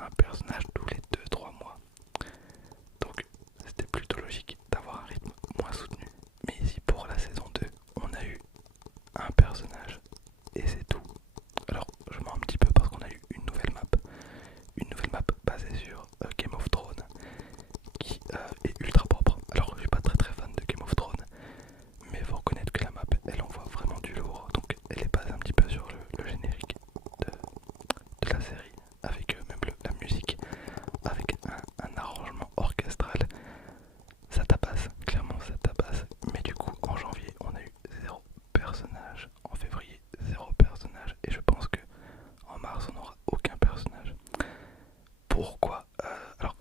un personnage tous les 2-3 mois. Donc c'était plutôt logique d'avoir un rythme moins soutenu. Mais ici pour la saison 2, on a eu un personnage et c'est tout. Alors je mens un petit peu parce qu'on a eu une nouvelle map basée sur Game of Thrones qui est ultra propre. Alors je suis pas très fan de Game of Thrones, mais faut reconnaître que la map elle envoie vraiment du lourd, donc elle est basée un petit peu sur le générique de la série, avec même la musique, avec un arrangement orchestral. Ça tabasse, clairement ça tabasse, mais du coup en janvier on a eu zéro personnage, en février zéro personnage, et je pense que en mars on n'aura aucun personnage. Pourquoi Alors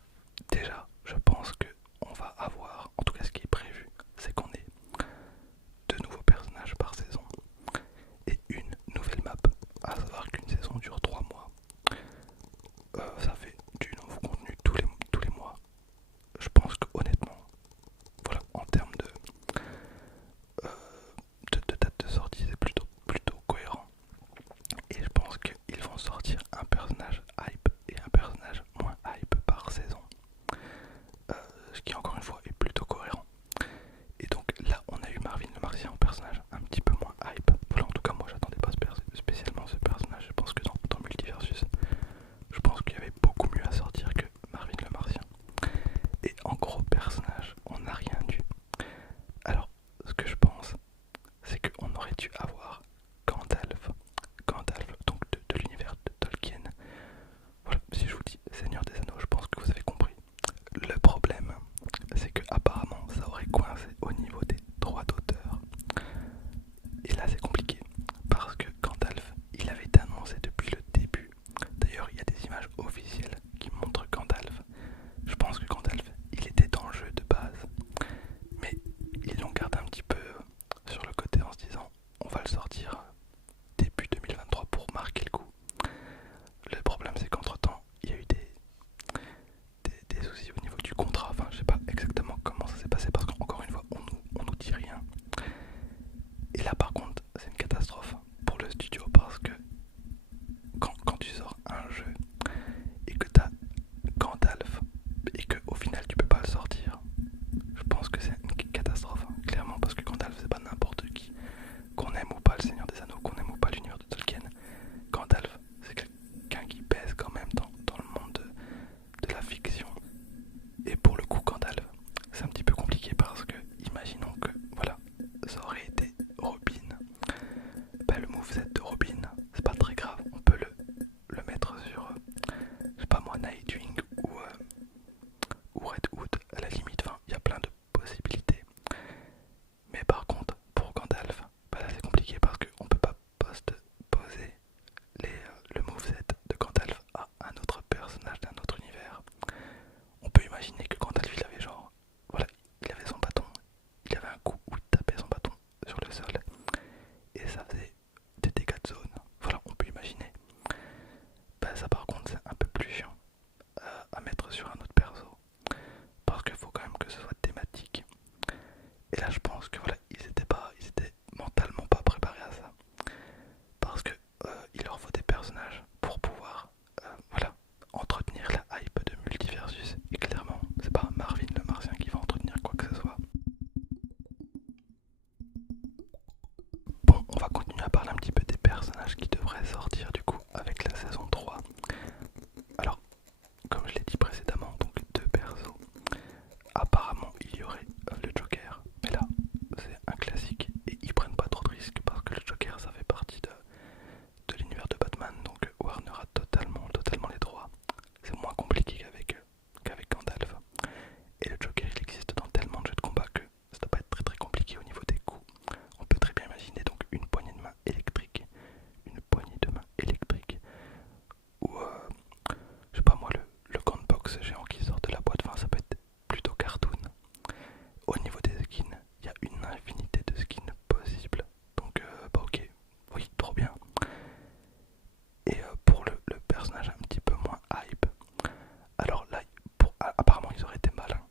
déjà je pense que on va avoir, en tout cas ce qui est prévu, c'est qu'on ait deux nouveaux personnages par saison et une nouvelle map, à savoir qu'une saison dure 3 mois. Ça fait du nouveau contenu tous les mois. Je pense que honnêtement, voilà, en termes de date de sortie, c'est plutôt cohérent. Et je pense qu'ils vont sortir un personnage hype et un personnage moins hype par saison. Ce qui encore une fois est plutôt cohérent. Et donc là on a eu Marvin le Martien en personnage un petit peu moins hype. Voilà, en tout cas moi j'attendais pas spécialement ce personnage. Je pense que dans Multiversus, je pense qu'il y avait beaucoup mieux à sortir que Marvin le Martien. Et en gros personnage, on n'a rien dû. Alors ce que je pense, c'est qu'on aurait dû avoir Gandalf. Gandalf donc de l'univers de Tolkien. Voilà, si je vous dis Seigneur des Anneaux, je pense que vous avez compris. Le problème, c'est que apparemment ça aurait coincé au niveau des droits d'auteur. Et là c'est compliqué, parce que Gandalf, il avait été annoncé depuis le début. D'ailleurs, il y a des images officielles qui montrent Gandalf. Je pense que Gandalf, il était dans le jeu de base, mais ils l'ont gardé un petit peu sur le côté en se disant on va le sortir début 2023 pour marquer le coup. Le problème c'est qu'entre temps, il y a eu des soucis au niveau du contrat. Enfin, je sais pas exactement comment ça s'est passé parce qu'encore une fois, on nous dit rien. Et là, par contre, c'est une catastrophe pour le studio parce que quand tu sors un jeu et que t'as Gandalf et que au final tu peux pas le sortir, je pense que c'est une catastrophe, hein, clairement, parce que Gandalf c'est pas n'importe qui. Qu'on aime ou pas le Seigneur des Anneaux, qu'on aime ou pas l'univers de Tolkien, Gandalf c'est quelqu'un qui pèse quand même dans le monde de la fiction. Et pour le coup, Gandalf, c'est un petit peu compliqué parce que, imaginons que, voilà, ça aurait été Robin. Bah, le moveset de Robin, c'est pas très grave, on peut le mettre sur, je sais pas moi, Nightwing ou Red Hood, à la limite, enfin, il y a plein de possibilités. Mais par contre, pour Gandalf, bah là c'est compliqué parce qu'on peut pas poser le moveset de Gandalf à un autre personnage d'un autre univers. On peut imaginer que Gandalf il avait genre, voilà, il avait son bâton, il avait un coup où il tapait son bâton sur le sol et ça faisait des dégâts de zone. Voilà, on peut imaginer. Bah ça par contre c'est un peu plus chiant à mettre sur un autre perso parce qu'il faut quand même que ce soit thématique. Et là je pense que voilà, ils étaient mentalement pas préparés à ça parce que il leur faut des personnages pour pouvoir voilà, entretenir la hype de Multiversus. Et clairement, c'est pas Marvin le Martien qui va entretenir quoi que ce soit. Bon, on va continuer à parler un petit peu des personnages qui devraient sortir du coup avec la saison 3. Alors, comme je l'ai dit précédemment, donc deux persos. Apparemment, il y aurait le Joker, mais là, c'est un classique et ils prennent pas trop de risques parce que le Joker, ça fait partie de l'univers de Batman, donc Warner a totalement les droits. C'est moins compliqué qu'avec Gandalf. Et le Joker, il existe dans tellement de jeux de combat que ça doit pas être très compliqué au niveau des coups. On peut très bien imaginer donc une poignée de main électrique, ou je sais pas moi, le gunbox géant qui sort de la boîte, enfin ça peut être plutôt cartoon. Au niveau des skins, il y a une infinité de skins possibles, donc bah ok, oui, trop bien. Et pour le personnage un petit peu moins hype, alors là, apparemment ils auraient été malins.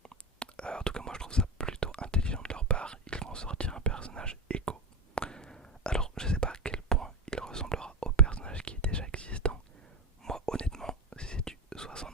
En tout cas moi je trouve ça plutôt intelligent de leur part, ils vont sortir un personnage écho. Alors je sais pas à quel point il ressemblera au personnage qui est déjà existant. Moi honnêtement, si c'est du 70-30,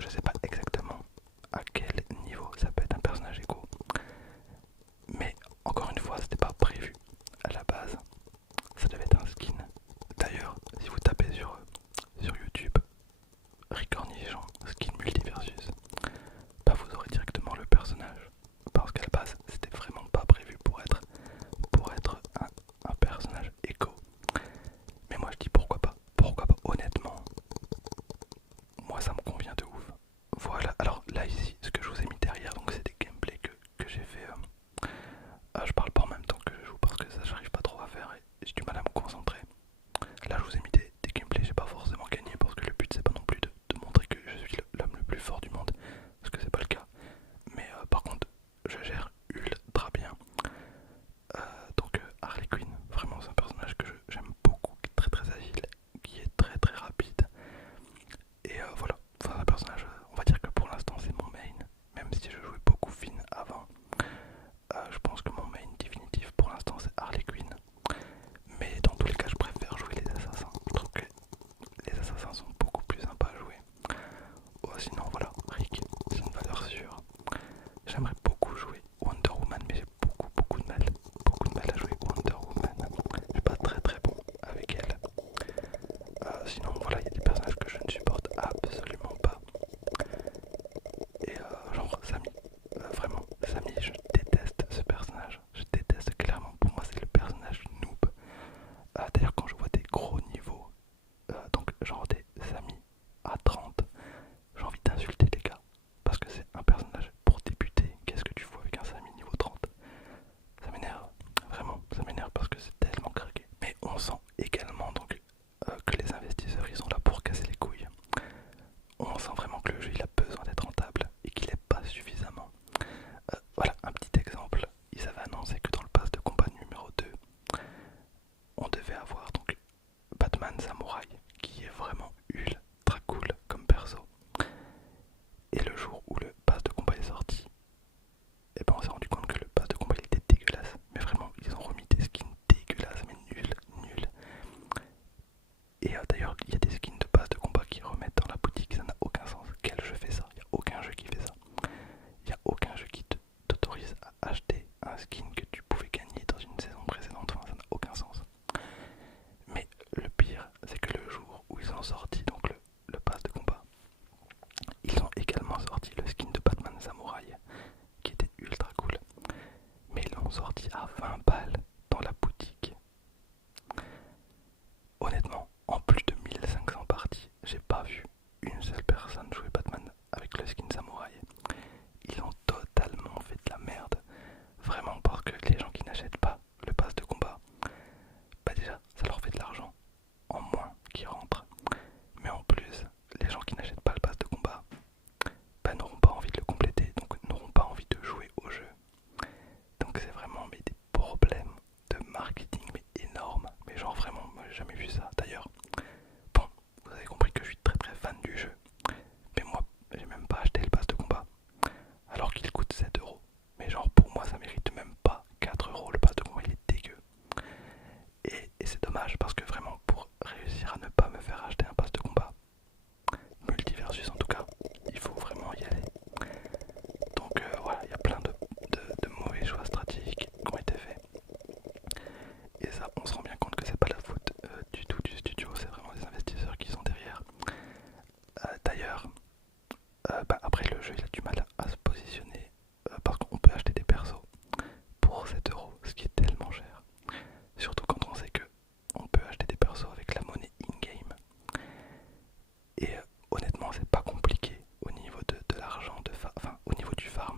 je sais pas exactement à quel niveau ça peut être un personnage éco, mais encore une fois, c'était pas prévu à la base. Ça devait être un skin. D'ailleurs, si vous tapez sur YouTube Ricornigeant skin multiversus, bah vous aurez directement le personnage. Parce qu'à la base, c'était vraiment pas prévu pour être un personnage éco. Mais moi je dis pourquoi pas. Pourquoi pas, honnêtement. Moi ça me convient de ouf. Voilà, alors là ici, ce que je vous ai mis derrière, donc c'est des gameplays que j'ai fait. Je parle pas en même temps que je joue parce que ça j'arrive pas trop à faire et j'ai du mal à me concentrer. Là je vous ai mis des gameplays, j'ai pas forcément gagné parce que le but c'est pas non plus de montrer que je suis l'homme le plus fort du monde, parce que c'est pas le cas. Mais par contre, je gère ultra bien. Donc Harley Quinn, vraiment c'est un personnage que j'aime beaucoup, qui est très très agile, qui est très très rapide. Et voilà, enfin, un personnage, on va dire que pour l'instant c'est mon main, même si je jouais beaucoup Finn avant. Je pense que mon main définitif pour l'instant c'est Harley Quinn. Mais dans tous les cas je préfère jouer les assassins. Je trouve que les assassins sont beaucoup plus sympas à jouer. Sinon voilà, Rick, c'est une valeur sûre. J'aimerais beaucoup jouer Wonder Woman, mais j'ai beaucoup de mal. Beaucoup de mal à jouer Wonder Woman. Je suis pas très très bon avec elle. Sinon voilà, il y a des personnages que je ne supporte absolument pas. Et genre Samy, vraiment, Samy, je déteste ce personnage. Je déteste clairement, pour moi c'est le personnage noob. D'ailleurs quand je vois des gros niveaux, donc genre des Samy à 30, j'ai envie d'insulter les gars. Parce que c'est un personnage pour débuter. Qu'est-ce que tu vois avec un Samy niveau 30? Ça m'énerve, vraiment, ça m'énerve parce que c'est tellement craqué. Mais on sent également donc que les investisseurs ils sont là pour casser les couilles. On sent vraiment que le jeu il a besoin d'être rentable et qu'il n'est pas suffisamment. Voilà un petit exemple. Ils avaient annoncé que dans le pass de combat numéro 2, on devait avoir donc Batman Samouraï qui est vraiment ultra cool comme perso. Et le jour où le pass de combat est sorti, et ben on s'est rendu compte que le pass de combat il était dégueulasse. Mais vraiment, ils ont remis des skins dégueulasses, mais nuls. Et d'ailleurs, il y a des skins de pass de combat qui remettent dans la boutique, ça n'a aucun sens. Quel jeu fait ça? Il n'y a aucun jeu qui fait ça. Il n'y a aucun jeu qui t'autorise à acheter un skin que tu pouvais gagner dans une saison précédente, enfin ça n'a aucun sens. Mais le pire, c'est que le jour où ils ont sorti donc le pass de combat, ils ont également sorti le skin de Batman Samouraï, qui était ultra cool. Mais ils l'ont sorti à 20 balles dans la boutique. Honnêtement, en plus de 1500 parties, j'ai pas vu une seule personne jouer Batman avec le skin Samouraï. Ils ont totalement fait de la merde. Vraiment parce que les gens qui n'achètent pas le pass de combat, bah déjà ça leur fait de l'argent en moins qui rentre. Mais en plus, les gens qui n'achètent pas le pass de combat, bah n'auront pas envie de le compléter, donc n'auront pas envie de jouer au jeu. Donc c'est vraiment mais des problèmes de marketing mais énormes. Mais genre vraiment, moi j'ai jamais vu ça. D'ailleurs, bon, vous avez compris que je suis très très fan du jeu. Mais moi, j'ai même pas acheté le pass de combat. Alors qu'il coûte 7 €. Mais genre pour moi ça mérite même pas 4 € le pass de combat, il est dégueu. Et c'est dommage parce que vraiment pour réussir à ne pas me faire acheter un pass de combat, multiversus en tout cas, il faut vraiment y aller. Donc voilà, il y a plein de mauvais choix stratégiques qui ont été faits. Et ça, on se rend bien compte que c'est pas la faute du tout du studio, c'est vraiment des investisseurs qui sont derrière. D'ailleurs, après le jeu il a du mal à se positionner parce qu'on peut acheter des persos pour 7 €, ce qui est tellement cher. Surtout quand on sait que on peut acheter des persos avec la monnaie in-game. Et honnêtement, c'est pas compliqué au niveau de l'argent, enfin au niveau du farm.